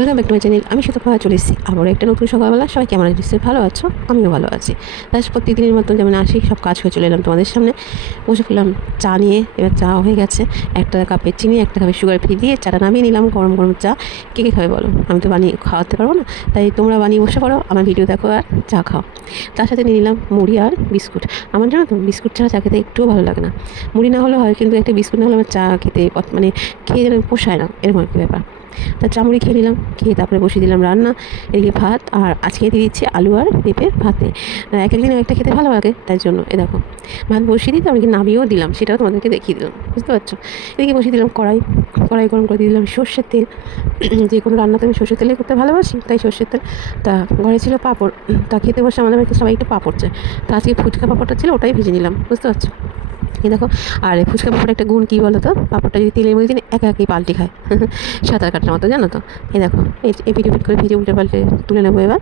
Welcome back to my channel আমি সুতপা চলে এসেছি, আবারও একটা নতুন সকালবেলা, সবাই কেমন আছে? ভালো আছো, আমিও ভালো আছি। তাই প্রতিদিনের মতন যেমন আসি, সব কাজ করে চলে এলাম তোমাদের সামনে। বসে পড়লাম চা নিয়ে, এবার চা হয়ে গেছে। একটা কাপের চিনি, একটা কাপের সুগার ফ্রি দিয়ে চাটা নামিয়ে নিলাম, গরম গরম চা। কে কে খাবে বলো? আমি তো বানিয়ে খাওয়াতে পারব না। তাই তোমরা বানিয়ে বসে পড়ো, আমার ভিডিও দেখো আর চা খাও। তার সাথে নিয়ে নিলাম মুড়ি আর বিস্কুট। আমার জানো তো, বিস্কুট ছাড়া চা খেতে একটুও ভালো লাগে না। মুড়ি না হলেও হয় কিন্তু একটা বিস্কুট না হলে আমার চা খেতে মানে খেয়ে যেন পোষায় না, এরকম একটা ব্যাপার। তা চামড়ি খেয়ে নিলাম, খেয়ে তারপরে বসিয়ে দিলাম রান্না। এদিকে ভাত আর আজকে দিয়ে দিচ্ছি আলু আর পেঁপে ভাতে। এক একদিন একটা খেতে ভালো লাগে, তাই জন্য, এ দেখো। ভাত বসিয়ে দিতে আমি নামিয়েও দিলাম, সেটাও তোমাদেরকে দেখিয়ে দিলাম, বুঝতে পারছ? এদিকে বসিয়ে দিলাম কড়াই কড়াই গরম করে দিলাম সর্ষের তেল। যে কোনো রান্নাতে আমি সর্ষের তেলে করতে ভালোবাসি, তাই সর্ষের তেল। তা ঘরে ছিল পাঁপড়, তা খেতে বসে আমাদের বাড়িতে সবাই একটু পাঁপড় চায়। তা আজকে ফুচকা পাঁপড়টা ছিল, ওটাই ভেজে নিলাম, বুঝতে পারছ? দেখো, আর ফুচকা পাঁপড় একটা গুণ কী বলো তো পাঁপড়টা যদি তেলের মধ্যে দিন একা একই পাল্টি খায়, সাঁতার কাটার মতো জানো তো? এই দেখো, এই এপিট ওপিট করে ভেজে উল্টে পাল্টে তুলে নেব এবার।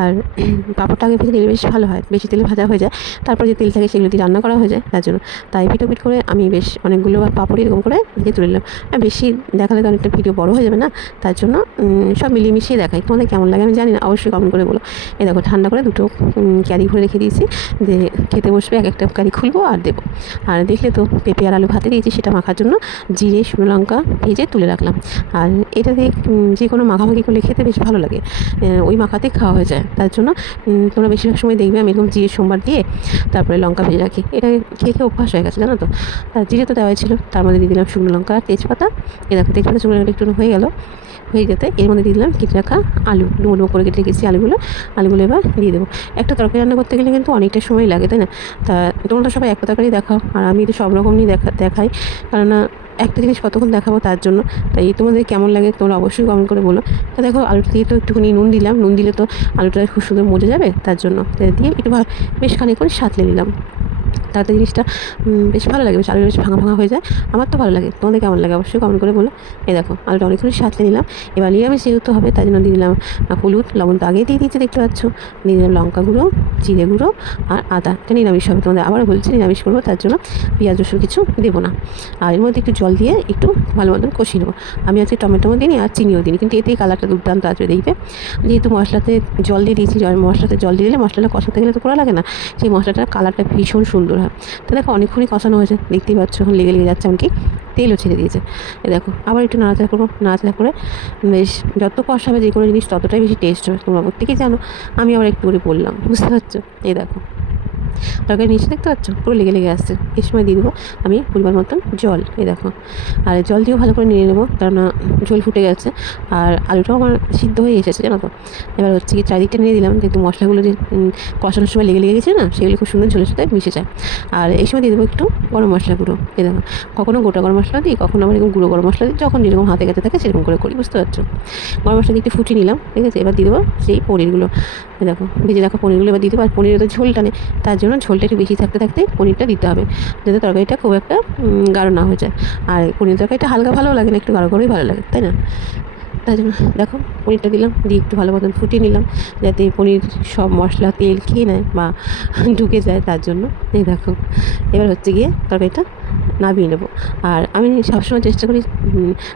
আর পাঁপড়টা আগে ভেজে নিলে বেশ ভালো হয়, বেশি তেলে ভাজা হয়ে যায়। তারপর যে তেল থাকে সেগুলো দিয়ে রান্না করা হয়ে যায়, তার জন্য। তাই এপিট ওপিট করে আমি বেশ অনেকগুলো পাঁপড় এরকম করে ভেজে তুলে নিলাম। আর বেশি দেখালে তো অনেকটা ভিডিও বড় হয়ে যাবে না? তার জন্য সব মিলিয়ে মিশিয়ে দেখাই। তোমাদের কেমন লাগে আমি জানি না, অবশ্যই কমেন্ট করে বলো। এই দেখো, ঠান্ডা করে দুটো ক্যারি ভরে রেখে দিয়েছি। যে খেতে বসবে, এক একটা ক্যারি খুলবো আর দেবো। আর দেখলে তো পেঁপে আর আলু ভাতে দিয়েছি, সেটা মাখার জন্য। জিরে, শুকনো লঙ্কা ভেজে তুলে রাখলাম। আর এটা দিয়ে যে কোনো মাখামাখি করলে খেতে বেশ ভালো লাগে। ওই মাখাতেই খাওয়া হয়ে যায়। তার জন্য তোমরা বেশিরভাগ সময় দেখবে আমি এরকম জিরে, সোমবার দিয়ে তারপরে লঙ্কা ভেজে রাখি। এটা খেয়ে খেয়ে অভ্যাস হয়ে গেছে, জানো তো? আর জিরে তো দেওয়াই ছিল। তার মধ্যে দিয়ে দিলাম শুকনো লঙ্কা, তেজপাতা। এ দেখো, তেজপাতা, শুকনো লঙ্কা একটু হয়ে গেল। হয়ে যেতে এর মধ্যে দিয়ে দিলাম কেটে রাখা আলু। ডুমো ডুমো করে কেটে রেখেছি আলুগুলো। আলুগুলো এবার দিয়ে দেবো। একটা তরকারি রান্না করতে গেলে কিন্তু অনেকটা সময় লাগে, তাই না? তা তোমরা সবাই একটা তরকারি দেখাও। আর আমি তো সব রকম নিয়ে দেখা, দেখাই। কারণ একটা জিনিস কতক্ষণ দেখাবো তার জন্য। তাই তোমাদের কেমন লাগে তোমরা অবশ্যই কমেন্ট করে বলো। তা দেখো, আলুটা দিয়ে তো একটুখানি নুন দিলাম। নুন দিলে তো আলুটা খুব সুন্দর মজে যাবে তার জন্য। দিয়ে একটু বেশ খানিক সাঁতলে নিলাম। তাতে জিনিসটা বেশ ভালো লাগে, বেশ আলু বেশ ভাঙা ভাঙা হয়ে যায়। আমার তো ভালো লাগে, তোমাদের কেমন লাগে? অবশ্যই কমেন্ট করে বলো। এই দেখো, আলুটা অনেকক্ষণ সাঁতলে নিলাম। এবার নিরামিষ যেহেতু হবে তাই জন্য দিয়ে দিলাম হলুদ, লবণ তো আগেই দিয়ে দিয়েছি, দেখতে পাচ্ছ। দিয়ে দিলাম লঙ্কা গুঁড়ো, জিরে গুঁড়ো আর আদা। এটা নিরামিষ হবে, তোমাদের আবারও বলছি, নিরামিষ করব, তার জন্য পেঁয়াজ, রসুন কিছু দেবো না। আর এর মধ্যে একটু জল দিয়ে একটু ভালো মতন কষিয়ে নেব। আমি আজকে টমেটো দিইনি আর চিনিও দিইনি, কিন্তু এতেই কালারটা দুর্দান্ত আসবে, দেখবে। যেহেতু মশলাতে জল দিয়ে দিয়েছি মশলাতে জল দিয়ে দিলে মশলাটা কষাতে গেলে তো করা লাগে না। সেই মশলাটার কালারটা ভীষণ সুন্দর হয়, তো দেখো অনেকক্ষণই কষানো হয়েছে, দেখতেই পাচ্ছ এখন লেগে লেগে যাচ্ছে এমনকি তেলও ছেড়ে দিয়েছে। এ দেখো, আবার একটু নাড়াচাড়া করব, নাড়াচাড়া করে বেশ যত কষাবে যে কোনো জিনিস ততটাই বেশি টেস্ট হবে। তোমরা প্রত্যেকেই জানো, আমি আবার একটু করে বললাম, বুঝতে পারছ? এই দেখো। তরকারি নিচে দেখতে পাচ্ছ? পুরো লেগে লেগে আসছে। এই সময় দিয়ে দেবো আমি পরিমাণ মতন জল। এই দেখো। আর জল দিয়েও ভালো করে নিয়ে নেব কারণ জল ফুটে গেছে। আর আলুটাও আমার সিদ্ধ হয়ে এসেছে, জানো তো? এবার হচ্ছে কি চারিদিকটা নিয়ে দিলাম, যেহেতু মশলাগুলো যে কষানোর সময় লেগে লেগে গেছে না, সেগুলো খুব সুন্দর ঝোলের সাথে মিশে যায়। আর এই সময় দিয়ে দেবো একটু গরম মশলা গুঁড়ো। এই দেখো, কখনো গোটা গরম মশলা দিই, কখনো আমার এরকম গুঁড়ো গরম মশলা দিই, যখন যেরকম হাতে কাছে থাকে সেরকম করে করি, বুঝতে পারছ? গরম মশলা দিয়ে একটু ফুটিয়ে নিলাম, ঠিক আছে? এবার দিয়ে দেবো সেই পনিরগুলো। দেখো, ভেজে রাখা পনিরগুলো এবার দিয়ে দেবো, আর পনিরের তো ঝোল টানে তার জন্য ঝোলটা একটু বেশি থাকতে থাকতে পনিরটা দিতে হবে, যাতে তরকারিটা খুব একটা গাঢ় না হয়ে যায়। আর পনির তরকারিটা হালকা ভালো লাগে না, একটু গাঢ় করেই ভালো লাগে, তাই না? তাই জন্য দেখো পনিরটা দিলাম, দিয়ে একটু ভালো মতন ফুটিয়ে নিলাম, যাতে পনির সব মশলা, তেল খেয়ে নেয় বা ঢুকে যায় তার জন্য। এই দেখো, এবার হচ্ছে গিয়ে তরকারিটা নামিয়ে নেব। আর আমি সবসময় চেষ্টা করি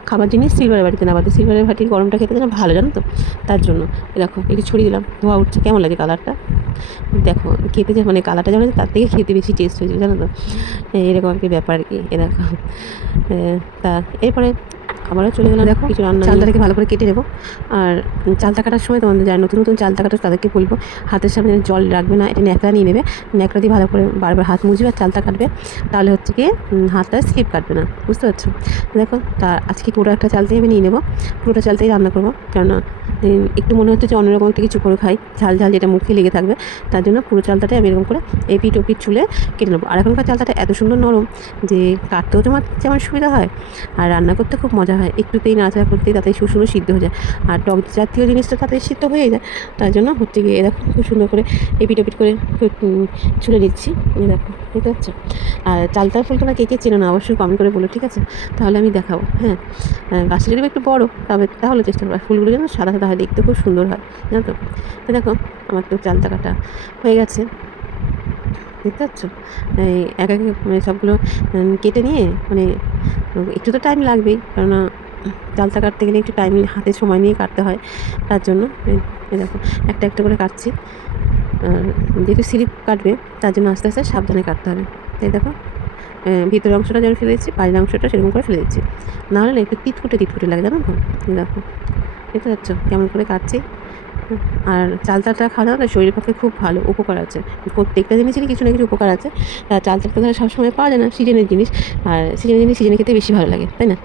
খাবার জিনিস সিলভারের বাটিতে নামাতে সিলভারের বাটির গরমটা খেতে যেন ভালো, জানো তো? তার জন্য দেখো, একটু ছড়িয়ে দিলাম। ধোয়া উঠছে, কেমন লাগে কালারটা? দেখো, খেতে যে মানে কালারটা যেমন তার থেকে খেতে বেশি টেস্ট হয়েছে জানো তো? এরকম আর কি ব্যাপার আর কি এ দেখো। তা, এরপরে আবারও চলে গেলাম দেখো কিছু রান্না চালটাকে ভালো করে কেটে নেব। আর চালটা কাটার সময় তোমাদের যারা নতুন নতুন চালটা কাটো তাদেরকে বলব হাতের সামনে জল রাখবে না এটা ন্যাকড়া নিয়ে নেবে। ন্যাকড়া দিয়ে ভালো করে বারবার হাত মুজবে আর চালটা কাটবে। তাহলে হচ্ছে উম, হাতটা স্কিপ কাটবে না বুঝতে পারছ? দেখো তা আজকে পুরো একটা চাল দিয়ে আমি নিয়ে নেব পুরোটা চালতেই রান্না করব। কেননা একটু মনে হচ্ছে যে অন্যরকম একটা কিছু করে খাই ঝাল ঝাল যেটা মুখে লেগে থাকবে তার জন্য পুরো চালটাতে আমি এরকম করে এপিট ওপিট চুলে কেটে নেব। আর এখনকার চালটাটা এত সুন্দর নরম যে কাটতেও তোমার যেমন সুবিধা হয় আর রান্না করতে খুব মজা হয়। একটুতেই নাড়াচাড়া করতেই তাতে সুন্দর সিদ্ধ হয়ে যায়। আর টক জাতীয় জিনিসটা তাতে সিদ্ধ হয়ে যায়, তার জন্য হচ্ছে গিয়ে এরকম খুব সুন্দর করে এপিট ওপিট করে ছুলে নিচ্ছি। দেখো ঠিক আছে আর চালতার ফুল তোমরা কে কে চেনো না, অবশ্যই কমেন্ট করে বলো, ঠিক আছে? তাহলে আমি দেখাবো হ্যাঁ? গাছটা যদি একটু বড়ো, তবে তাহলে চেষ্টা করব। ফুলগুলো যেন সাদা সাদা হয়, দেখতে খুব সুন্দর হয়, জানো তো? দেখো, আমার তো চালতা কাটা হয়ে গেছে। পাচ্ছ? এই এক এক মানে সবগুলো কেটে নিয়ে মানে একটু তো টাইম লাগবেই, কেননা চালটা কাটতে গেলে একটু টাইম হাতে সময় নিয়ে কাটতে হয়, তার জন্য দেখো, একটা একটা করে কাটছি। আর যেহেতু স্লিপ কাটবে, তার জন্য আস্তে আস্তে সাবধানে কাটতে হবে। তাই দেখো ভিতরের অংশটা যেমন ফেলে দিচ্ছি, বাইরের অংশটা সেরকম করে ফেলে দিচ্ছি। নাহলে না, একটু তিতকুটে তিতকুটে লাগে, জানো তো? দেখো, দেখতে পাচ্ছ? কেমন করে কাটছি। আর চাল চালটা খাওয়া দাওয়া শরীরের পক্ষে খুব ভালো উপকার আছে। প্রত্যেকটা জিনিসেরই কিছু না কিছু উপকার আছে। আর চাল চালটা ধরো সবসময় পাওয়া যায় না, সিজনের জিনিস। আর সিজনের জিনিস সিজনে খেতে বেশি ভালো লাগে, তাই না?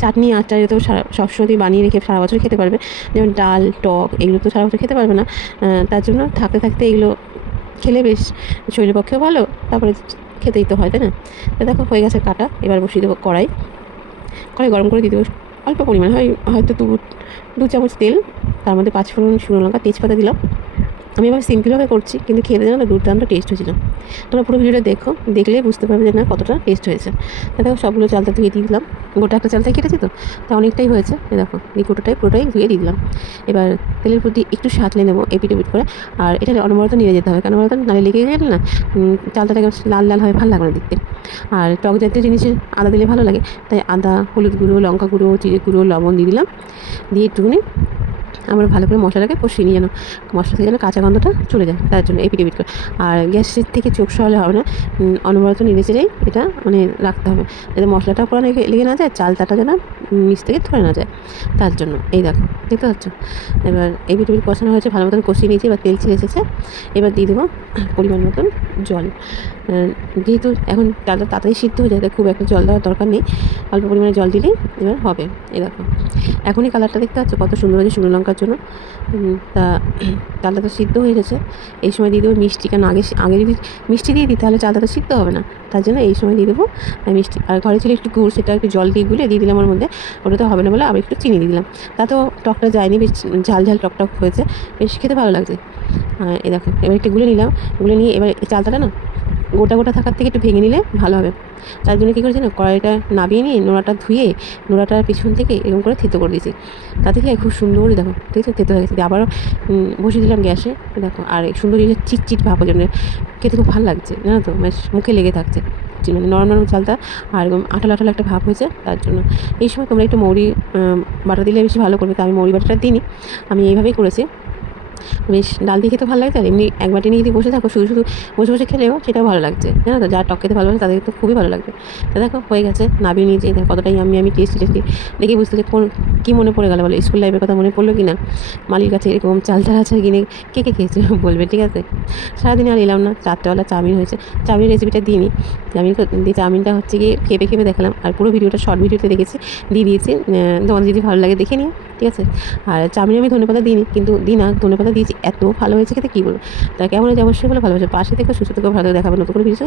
চাটনি আচার তো সবসময় তুমি বানিয়ে রেখে সারা বছর খেতে পারবে। যেমন ডাল, টক এগুলো তো সারা বছর খেতে পারবে না। তার জন্য থাকতে থাকতে এগুলো খেলে বেশ শরীরের পক্ষেও ভালো, তারপরে খেতেই তো হয়, তাই না? দেখো হয়ে গেছে কাটা, এবার বসিয়ে দেবো কড়াই। কড়াই গরম করে দিয়ে দেবো অল্প পরিমাণ হয়, হয়তো দু দু চামচ তেল, তার মধ্যে পাঁচ ফোড়ন শুকনো লঙ্কা, তেজপাতা দিলাম। আমি এবার সিম্পলভাবে করছি? কিন্তু খেতে যেন দুর্দান্ত টেস্ট হয়েছিল। তোমরা পুরো ভিডিওটা দেখো, দেখলে বুঝতে পারবে যে না কতটা টেস্ট হয়েছে। তা দেখো, সবগুলো চালটা ধুয়ে দিয়ে দিলাম। গোটা একটা চালটা কেটেছি তো? তা অনেকটাই হয়েছে। দেখো, এই গোটাটাই পুরোটাই ধুয়ে দিয়ে দিলাম। এবার তেলের প্রতি একটু সাঁতলে নেব এপিট এপিট করে। আর এটা অনবরত নিয়ে যেতে হবে কেন বলতো নালে লেগে গেলে না চালটা লাল লাল হয়ে ভালো লাগবে না দেখতে। আর টক জাতীয় জিনিসে আদা দিলে ভালো লাগে। তাই আদা, হলুদ গুঁড়ো, লঙ্কা গুঁড়ো, জিরে গুঁড়ো, লবণ দিয়ে দিলাম। দিয়ে একটুখানি আমরা ভালো করে মশলাটাকে কষিয়ে নিয়ে যেন মশলা থেকে যেন কাঁচা গন্ধটা চলে যায়, তার জন্য এপিট এপিট করে। আর গ্যাসের থেকে চোখ সরালে হবে না অনবরত নেড়ে চেড়েই এটা মানে রাখতে হবে, যাতে মশলাটা পুরো লেগে না যায়, চালটাটা যেন নিচ থেকে ধরে না যায়, তার জন্য। এই দেখো, দেখতে পাচ্ছ? এবার এপিট এপিট কষানো হয়েছে, ভালো মতন কষিয়ে নিয়েছি, এবার তেল ছেড়ে এসেছে। এবার দিয়ে দেবো পরিমাণ মতন জল। যেহেতু এখন চালটা তাড়াতাড়ি সিদ্ধ হয়ে যায় খুব একটা জল দেওয়ার দরকার নেই। অল্প পরিমাণে জল দিলেই এবার হবে। এই দেখো। এখনই কালারটা দেখতে পাচ্ছ, কত সুন্দর হয়েছে শুকনো লঙ্কার জন্য। তা চালটা তো সিদ্ধ হয়ে গেছে। এই সময় দিয়ে দেবো মিষ্টি কারণ আগে আগে যদি মিষ্টি দিয়ে দিই, তাহলে চালটা তো সিদ্ধ হবে না। তার জন্য এই সময় দিয়ে দেবো মিষ্টি। আর ঘরে ছিল একটু গুড়, সেটা একটু জল দিয়ে গুলে দিয়ে দিলাম ওর মধ্যে। ওটা তো হবে না বলে আবার একটু চিনি দিয়ে দিলাম। তাতেও টকটা যায়নি, বেশ ঝাল ঝাল টক টক হয়েছে। বেশ খেতে ভালো লাগছে। এই দেখো, এবার একটু গুলে নিলাম। গুলে নিয়ে এবার এই চালটাটা না গোটা গোটা থাকার থেকে একটু ভেঙে নিলে ভালো হবে। তার জন্য কী করেছি না, কড়াইটা নাবিয়ে নিয়ে নোড়াটা ধুয়ে নোড়াটার পিছন থেকে এরকম করে থেতো করে দিয়েছি। তাতে কি খুব সুন্দর করে দেখো, ঠিক আছে, থেতো হয়ে গেছে। আবারও বসিয়ে দিলাম গ্যাসে, দেখো, আর সুন্দর যে চিটচিট ভাব জন্য খেতে খুব ভালো লাগছে, জানো তো, বেশ মুখে লেগে থাকছে। মানে নরম নরম চালটা, আর এরকম আঠালো আঠালো একটা ভাব হয়েছে, তার জন্য। এই সময় তোমরা একটু মৌরি বাটা দিলে বেশি ভালো করবে, তো আমি মৌরি বাটাটা দিইনি। আমি এইভাবেই করেছি। বেশ, ডাল দিয়ে খেতে ভালো লাগছে? আর এমনি এক বাটি নিয়ে যদি বসে থাকো, শুধু শুধু বসে বসে খেলেও সেটাও ভালো লাগছে। জানো তো, যারা টক খেতে ভালোবাসে তাদের তো খুবই ভালো লাগবে তো দেখো, হয়ে গেছে, নাবিয়ে নিয়েছি। দেখো কতটাই আমি আমি টেস্টি টেস্টি দেখে বুঝতে যে কোন, কী মনে পড়ে গেল বলো? স্কুল লাইফের কথা মনে পড়ল কি না? মালির কাছে এরকম চাল চাল আছে কিনে কে কে খেয়েছে বলবে, ঠিক আছে? সারাদিন আর এলাম না চারটেবেলা চাউমিন হয়েছে। চাউমিন রেসিপিটা দিইনি চাউমিন দিয়ে চাউমিনটা হচ্ছে গিয়ে খেপে খেপে দেখালাম। আর পুরো ভিডিওটা শর্ট ভিডিওতে দেখেছি। দিয়ে দিয়েছি তোমাদের যদি ভালো লাগে দেখে নিও, ঠিক আছে? আর চাউমিন আমি ধনেপাতা দিইনি কিন্তু দিই না ধনেপাতা দিয়েছি, এত ভালো হয়েছে খেতে, কী বলব? তা কেমন হয়েছে? অবশ্যই বলে ভালো হয়েছে পাশে থেকে, সুস্থ থেকে, ভালো দেখাবে, নতুন করে ভিডিও